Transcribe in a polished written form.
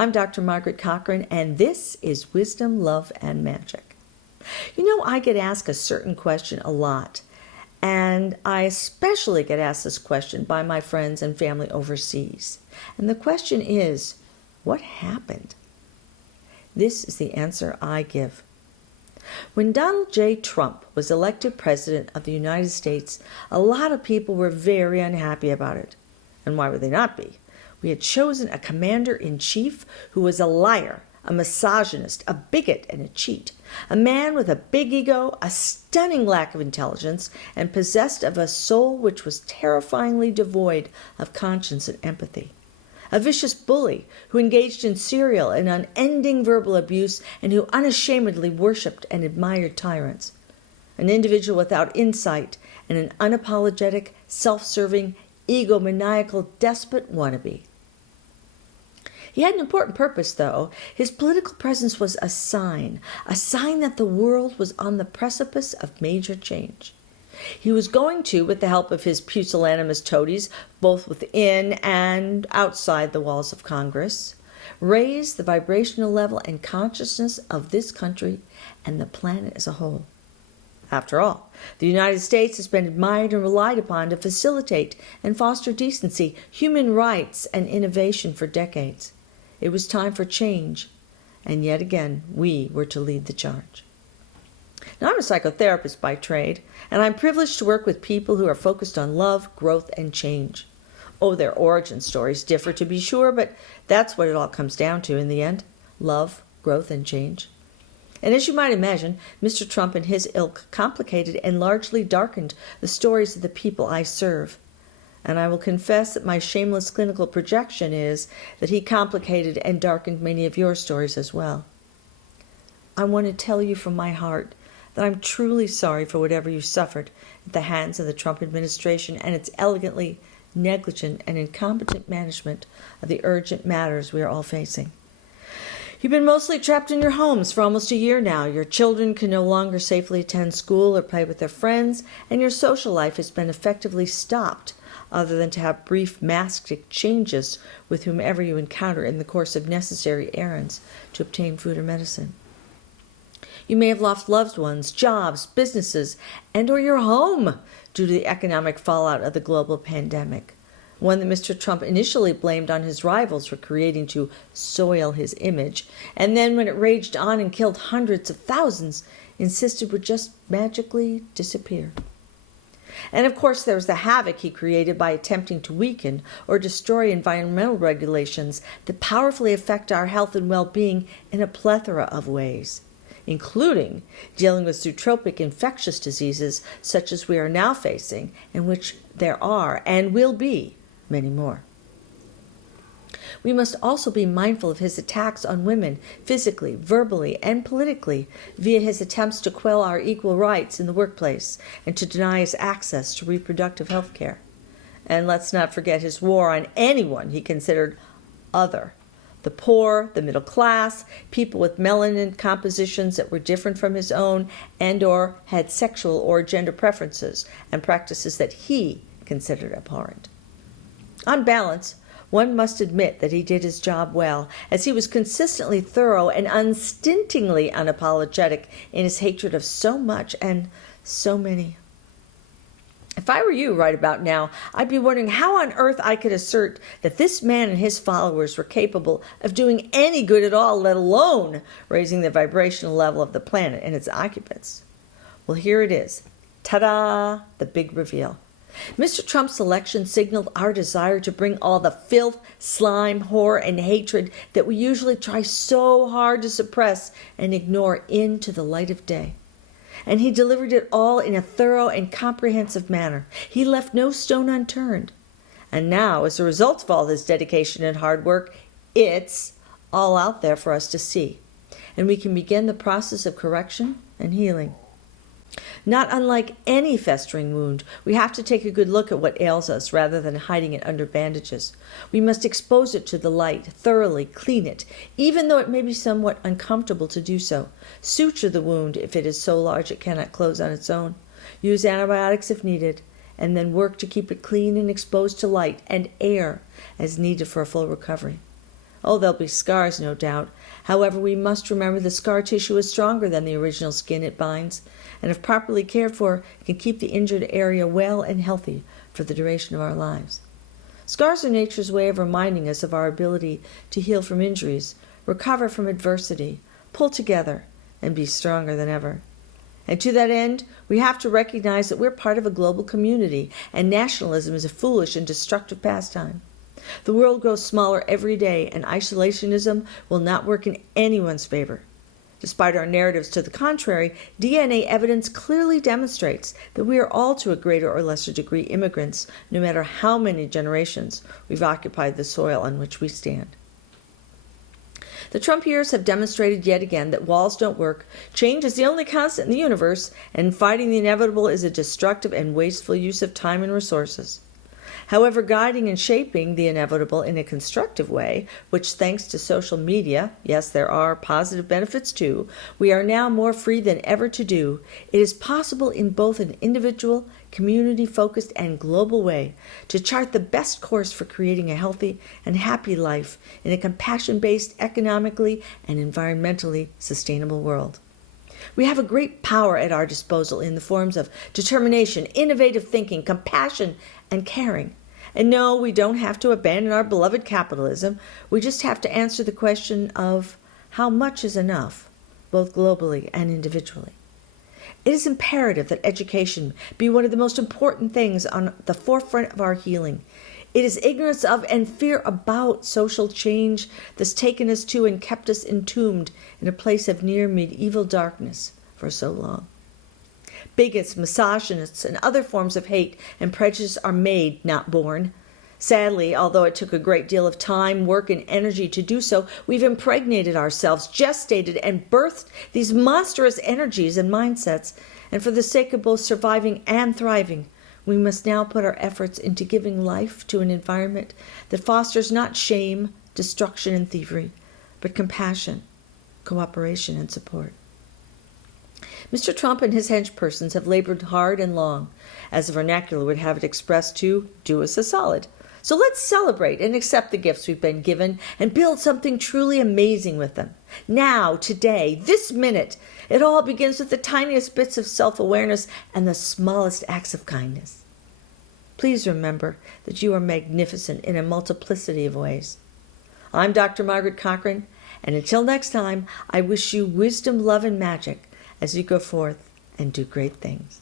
I'm Dr. Margaret Cochran, and this is Wisdom, Love, and Magic. You know, I get asked a certain question a lot, and I especially get asked this question by my friends and family overseas. And the question is, what happened? This is the answer I give. When Donald J. Trump was elected President of the United States, a lot of people were very unhappy about it. And why would they not be? We had chosen a commander-in-chief who was a liar, a misogynist, a bigot, and a cheat. A man with a big ego, a stunning lack of intelligence, and possessed of a soul which was terrifyingly devoid of conscience and empathy. A vicious bully who engaged in serial and unending verbal abuse and who unashamedly worshipped and admired tyrants. An individual without insight and an unapologetic, self-serving, egomaniacal despot wannabe. He had an important purpose, though. His political presence was a sign that the world was on the precipice of major change. He was going to, with the help of his pusillanimous toadies, both within and outside the walls of Congress, raise the vibrational level and consciousness of this country and the planet as a whole. After all, the United States has been admired and relied upon to facilitate and foster decency, human rights, and innovation for decades. It was time for change, and yet again, we were to lead the charge. Now, I'm a psychotherapist by trade, and I'm privileged to work with people who are focused on love, growth, and change. Oh, their origin stories differ, to be sure, but that's what it all comes down to in the end: love, growth, and change. And as you might imagine, Mr. Trump and his ilk complicated and largely darkened the stories of the people I serve. And I will confess that my shameless clinical projection is that he complicated and darkened many of your stories as well. I want to tell you from my heart that I'm truly sorry for whatever you suffered at the hands of the Trump administration and its elegantly negligent and incompetent management of the urgent matters we are all facing. You've been mostly trapped in your homes for almost a year now. Your children can no longer safely attend school or play with their friends, and your social life has been effectively stopped, other than to have brief masked exchanges with whomever you encounter in the course of necessary errands to obtain food or medicine. You may have lost loved ones, jobs, businesses, and/or your home due to the economic fallout of the global pandemic, one that Mr. Trump initially blamed on his rivals for creating to soil his image, and then when it raged on and killed hundreds of thousands, insisted would just magically disappear. And of course there was the havoc he created by attempting to weaken or destroy environmental regulations that powerfully affect our health and well-being in a plethora of ways, including dealing with zootropic infectious diseases such as we are now facing, and which there are and will be many more. We must also be mindful of his attacks on women physically, verbally, and politically via his attempts to quell our equal rights in the workplace and to deny us access to reproductive health care. And let's not forget his war on anyone he considered other: the poor, the middle class, people with melanin compositions that were different from his own and/or had sexual or gender preferences and practices that he considered abhorrent. On balance, one must admit that he did his job well, as he was consistently thorough and unstintingly unapologetic in his hatred of so much and so many. If I were you right about now, I'd be wondering how on earth I could assert that this man and his followers were capable of doing any good at all, let alone raising the vibrational level of the planet and its occupants. Well, here it is. Ta-da! The big reveal. Mr. Trump's election signaled our desire to bring all the filth, slime, horror, and hatred that we usually try so hard to suppress and ignore into the light of day. And he delivered it all in a thorough and comprehensive manner. He left no stone unturned. And now, as a result of all his dedication and hard work, it's all out there for us to see. And we can begin the process of correction and healing. Not unlike any festering wound, we have to take a good look at what ails us rather than hiding it under bandages. We must expose it to the light, thoroughly clean it, even though it may be somewhat uncomfortable to do so. Suture the wound if it is so large it cannot close on its own. Use antibiotics if needed, and then work to keep it clean and exposed to light and air as needed for a full recovery. Oh, there'll be scars, no doubt. However, we must remember the scar tissue is stronger than the original skin it binds, and if properly cared for, can keep the injured area well and healthy for the duration of our lives. Scars are nature's way of reminding us of our ability to heal from injuries, recover from adversity, pull together, and be stronger than ever. And to that end, we have to recognize that we're part of a global community, and nationalism is a foolish and destructive pastime. The world grows smaller every day, and isolationism will not work in anyone's favor. Despite our narratives to the contrary, DNA evidence clearly demonstrates that we are all to a greater or lesser degree immigrants, no matter how many generations we've occupied the soil on which we stand. The Trump years have demonstrated yet again that walls don't work, change is the only constant in the universe, and fighting the inevitable is a destructive and wasteful use of time and resources. However, guiding and shaping the inevitable in a constructive way, which thanks to social media, yes, there are positive benefits too, we are now more free than ever to do, it is possible in both an individual, community-focused, and global way to chart the best course for creating a healthy and happy life in a compassion-based, economically, and environmentally sustainable world. We have a great power at our disposal in the forms of determination, innovative thinking, compassion, and caring. And no, we don't have to abandon our beloved capitalism. We just have to answer the question of how much is enough, both globally and individually. It is imperative that education be one of the most important things on the forefront of our healing. It is ignorance of and fear about social change that's taken us to and kept us entombed in a place of near medieval darkness for so long. Bigots, misogynists, and other forms of hate and prejudice are made, not born. Sadly, although it took a great deal of time, work, and energy to do so, we've impregnated ourselves, gestated, and birthed these monstrous energies and mindsets, and for the sake of both surviving and thriving, we must now put our efforts into giving life to an environment that fosters not shame, destruction, and thievery, but compassion, cooperation, and support. Mr. Trump and his henchpersons have labored hard and long, as the vernacular would have it expressed, to do us a solid. So let's celebrate and accept the gifts we've been given and build something truly amazing with them. Now, today, this minute, it all begins with the tiniest bits of self-awareness and the smallest acts of kindness. Please remember that you are magnificent in a multiplicity of ways. I'm Dr. Margaret Cochran, and until next time, I wish you wisdom, love, and magic as you go forth and do great things.